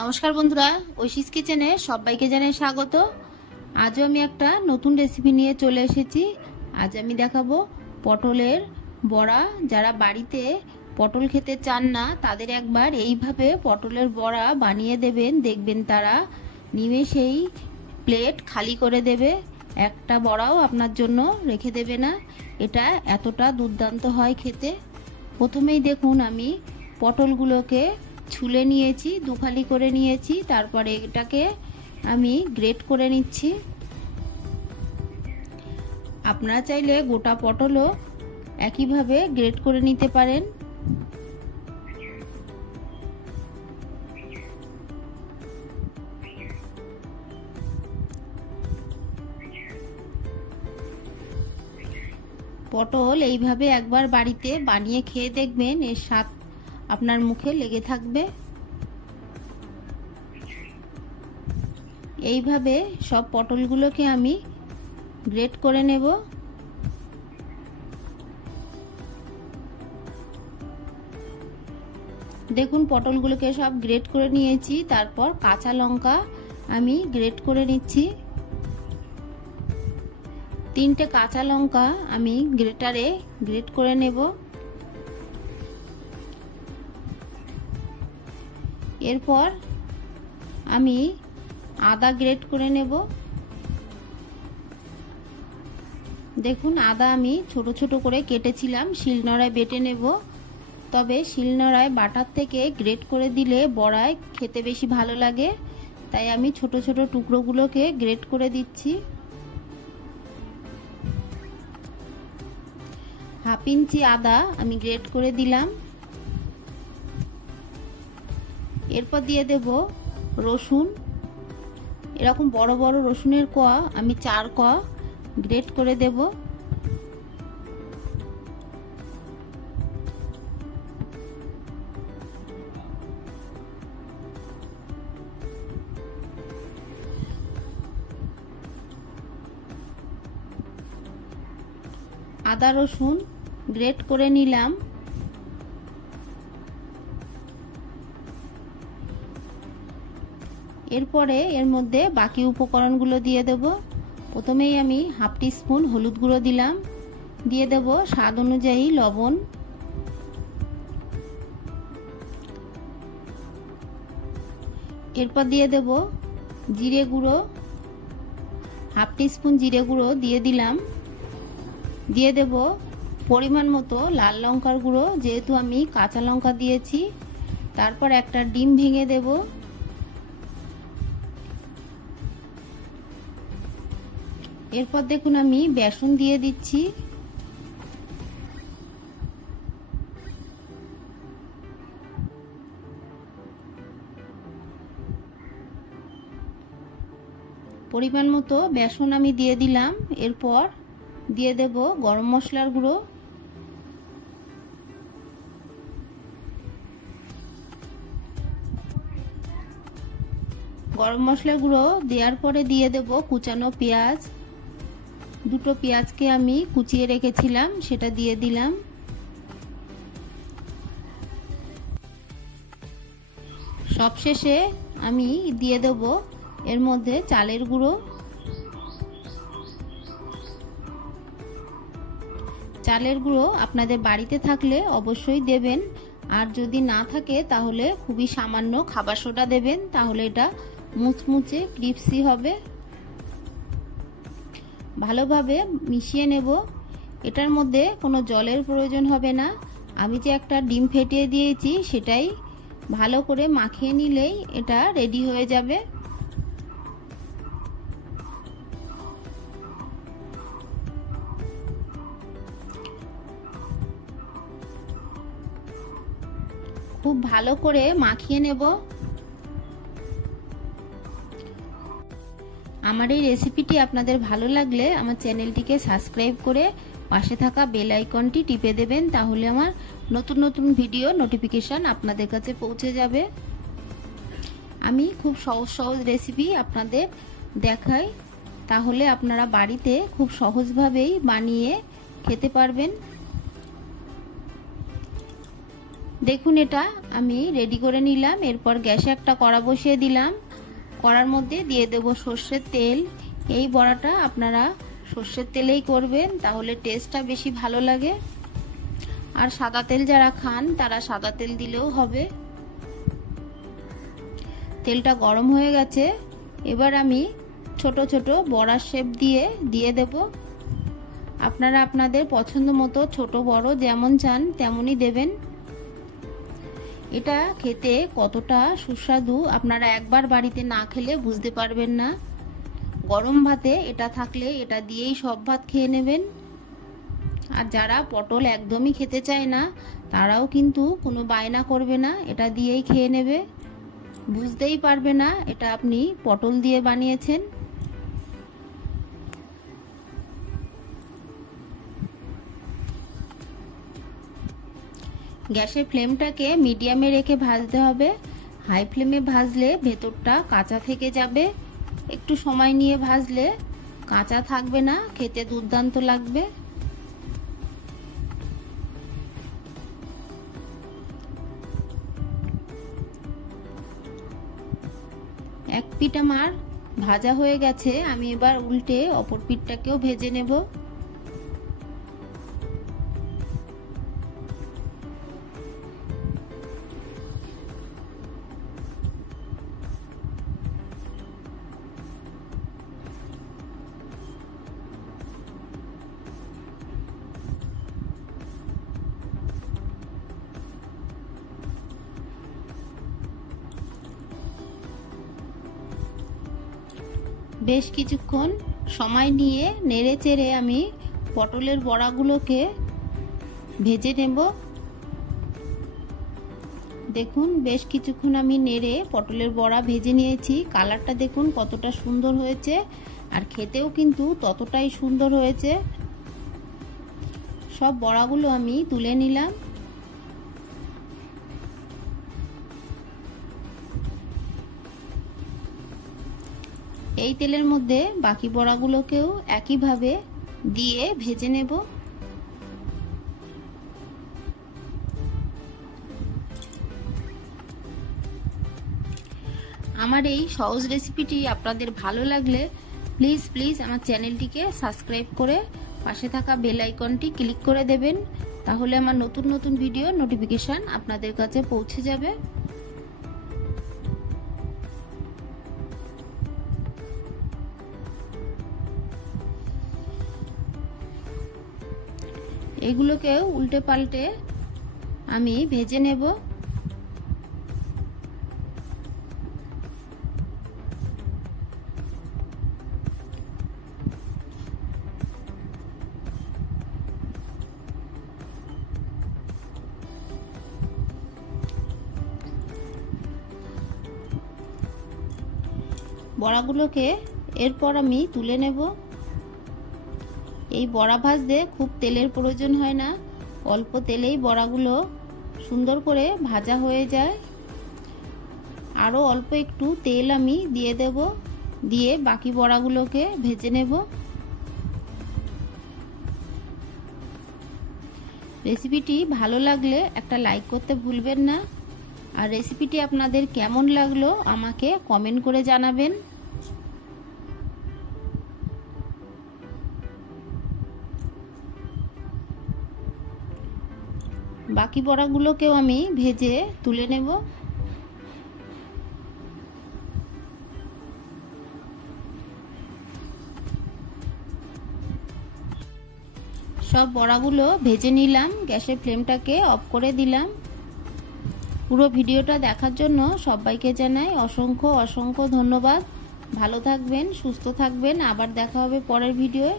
নমস্কার বন্ধুরা, ঐশীস কিচেনে সবাইকে জানাই স্বাগত। আজও আমি একটা নতুন রেসিপি নিয়ে চলে এসেছি। আজ আমি দেখাবো পটলের বড়া। যারা বাড়িতে পটল খেতে চান না তাদের একবার এইভাবে পটলের বড়া বানিয়ে দেবেন, দেখবেন তারা নিমেষেই প্লেট খালি করে দেবে, একটা বড়াও আপনার জন্য রেখে দেবে না। এটা এতটা দুর্দান্ত হয় খেতে। প্রথমেই দেখুন আমি পটলগুলোকে ছুলে নিয়েছি, দুফালি করে নিয়েছি, তারপরে এটাকে আমি গ্রেট করে নিচ্ছি। আপনারা চাইলে গোটা পটলও একইভাবে গ্রেট করে নিতে পারেন। পটল এইভাবে একবার বাড়িতে বানিয়ে খেয়ে দেখবেন, এর স্বাদ আপনার মুখে লেগে থাকবে। এইভাবে সব পটলগুলোকে আমি গ্রেট করে নেব। দেখুন পটলগুলোকে সব গ্রেট করে নিয়েছি। তারপর কাঁচা লঙ্কা আমি গ্রেট করে নিচ্ছি। 3টে কাঁচা লঙ্কা আমি গ্রেটারে গ্রেট করে নেব। এরপর আমি আদা গ্রেট করে নেব। দেখুন আদা আমি ছোট ছোট করে কেটেছিলাম, শিলনোড়ায় বেটে নেব। তবে শিলনোড়ায় বাটার থেকে গ্রেট করে দিলে বড়ায় খেতে বেশি ভালো লাগে, তাই আমি ছোট ছোট টুকরোগুলোকে গ্রেট করে দিচ্ছি। 1/2 ইঞ্চি আদা আমি গ্রেট করে দিলাম। এরপর দিয়ে দেব রসুন। এরকম বড় বড় রসুনের কোয়া আমি 4 কোয়া গ্রেট করে দেব। আদা রসুন গ্রেট করে নিলাম। এরপরে এর মধ্যে বাকি উপকরণগুলো দিয়ে দেব। প্রথমেই আমি 1/2 টিস্পুন হলুদ গুঁড়ো দিলাম, দিয়ে দেব স্বাদ অনুযায়ী লবণ, এরপর দিয়ে দেব জিরে গুঁড়ো, 1/2 টিস্পুন জিরে গুঁড়ো দিয়ে দিলাম। দিয়ে দেব পরিমাণ মতো লাল লঙ্কার গুঁড়ো, যেহেতু আমি কাঁচা লঙ্কা দিয়েছি। তারপর একটা ডিম ভেঙে দেব। এরপর দেখুন আমি বেসন দিয়ে দিচ্ছি। পরিমাণ মতো বেসন আমি দিয়ে দিলাম। এরপর দিয়ে দেব গরম মশলার গুঁড়ো, গরম মশলা গুঁড়ো দেওয়ার পরে দিয়ে দেব কুচানো পেঁয়াজ। 2টো পেঁয়াজকে আমি কুচিয়ে রেখেছিলাম, সেটা দিয়ে দিলাম। সবশেষে আমি দিয়ে দেব এর মধ্যে চালের গুঁড়ো। চালের গুঁড়ো আপনাদের বাড়িতে থাকলে অবশ্যই দেবেন, আর যদি না থাকে তাহলে খুবই সামান্য খাবার সোডা দেবেন, তাহলে এটা মুচমুচে ক্রিস্পি হবে। ভালোভাবে মিশিয়ে নেব। এটার মধ্যে কোনো জলের প্রয়োজন হবে না। আমি যে একটা ডিম ফেটিয়ে দিয়েছি সেটাই ভালো করে মাখিয়ে নিলেই এটা রেডি হয়ে যাবে। খুব ভালো করে মাখিয়ে নেব। আমার এই রেসিপিটি আপনাদের ভালো লাগলে আমার চ্যানেলটিকে সাবস্ক্রাইব করে পাশে থাকা বেল আইকনটি টিপে দেবেন, তাহলে আমার নতুন নতুন ভিডিও নোটিফিকেশন আপনাদের কাছে পৌঁছে যাবে। আমি খুব সহজ সহজ রেসিপি আপনাদের দেখাই, তাহলে আপনারা বাড়িতে খুব সহজভাবেই বানিয়ে খেতে পারবেন। দেখুন এটা আমি রেডি করে নিলাম। এরপর গ্যাসে একটা কড়া বসিয়ে দিলাম। কড়ার মধ্যে দিয়ে দেব সর্ষের তেল। এই বড়াটা আপনারা সর্ষের তেলেই করবেন, তাহলে টেস্টটা বেশি ভালো লাগে। আর সাদা তেল যারা খান তারা সাদা তেল দিলেও হবে। তেলটা গরম হয়ে গেছে। এবার আমি ছোট ছোট বড়ার শেপ দিয়ে দেব। আপনারা আপনাদের পছন্দ মতো ছোট বড় যেমন চান তেমনই দেবেন। এটা খেতে কতটা সুস্বাদু আপনারা একবার বাড়িতে না খেলে বুঝতে পারবেন না। গরম ভাতে এটা থাকলে এটা দিয়েই সব ভাত খেয়ে নেবেন। আর যারা পটল একদমই খেতে চায় না তারাও কিন্তু কোনো বায়না করবে না, এটা দিয়েই খেয়ে নেবে। বুঝতেই পারবে না এটা আপনি পটল দিয়ে বানিয়েছেন। গ্যাসের ফ্লেমটাকে মিডিয়ামে রেখে ভাজতে হবে। হাই ফ্লেমে ভাজলে ভেতরটা কাঁচা থেকে যাবে। একটু সময় নিয়ে ভাজলে কাঁচা থাকবে না, খেতে দুর্দান্ত লাগবে। এক পিঠ আমার ভাজা হয়ে গেছে, আমি এবার উল্টে অপর পিঠটাকেও ভেজে নেব। বেশ কিছুক্ষণ সময় নিয়ে নেড়ে চেড়ে আমি পটলের বড়াগুলোকে ভেজে নেব। দেখুন বেশ কিছুক্ষণ আমি নেড়ে পটলের বড়া ভেজে নিয়েছি। কালারটা দেখুন কতটা সুন্দর হয়েছে, আর খেতেও কিন্তু ততটাই সুন্দর হয়েছে। সব বড়াগুলো আমি তুলে নিলাম। এই তেলের মধ্যে বাকি বড়াগুলোকেও একইভাবে দিয়ে ভেজে নেব। আমার এই সহজ রেসিপিটি আপনাদের ভালো লাগলে প্লিজ আমার চ্যানেলটিকে সাবস্ক্রাইব করে পাশে থাকা বেল আইকনটি ক্লিক করে দেবেন, তাহলে আমার নতুন নতুন ভিডিও নোটিফিকেশন আপনাদের কাছে পৌঁছে যাবে। এগুলোকে উল্টে পাল্টে আমি ভেজে নেব। বড়াগুলোকে এরপর আমি তুলে নেব। এই বড়া ভাজতে খুব তেলের প্রয়োজন হয় না, অল্প তেলেই বড়াগুলো সুন্দর করে ভাজা হয়ে যায়। আরও অল্প একটু তেল আমি দিয়ে দেব, দিয়ে বাকি বড়াগুলোকে ভেজে নেব। রেসিপিটি ভালো লাগলে একটা লাইক করতে ভুলবেন না, আর রেসিপিটি আপনাদের কেমন লাগলো আমাকে কমেন্ট করে জানাবেন। বাকি বড়াগুলোকেও আমি ভেজে তুলে নেব। সব বড়াগুলো ভেজে নিলাম, গ্যাসের ফ্লেমটাকে অফ করে দিলাম। পুরো ভিডিওটা দেখার জন্য সবাইকে জানাই অসংখ্য ধন্যবাদ। ভালো থাকবেন, সুস্থ থাকবেন, আবার দেখা হবে পরের ভিডিওয়ে।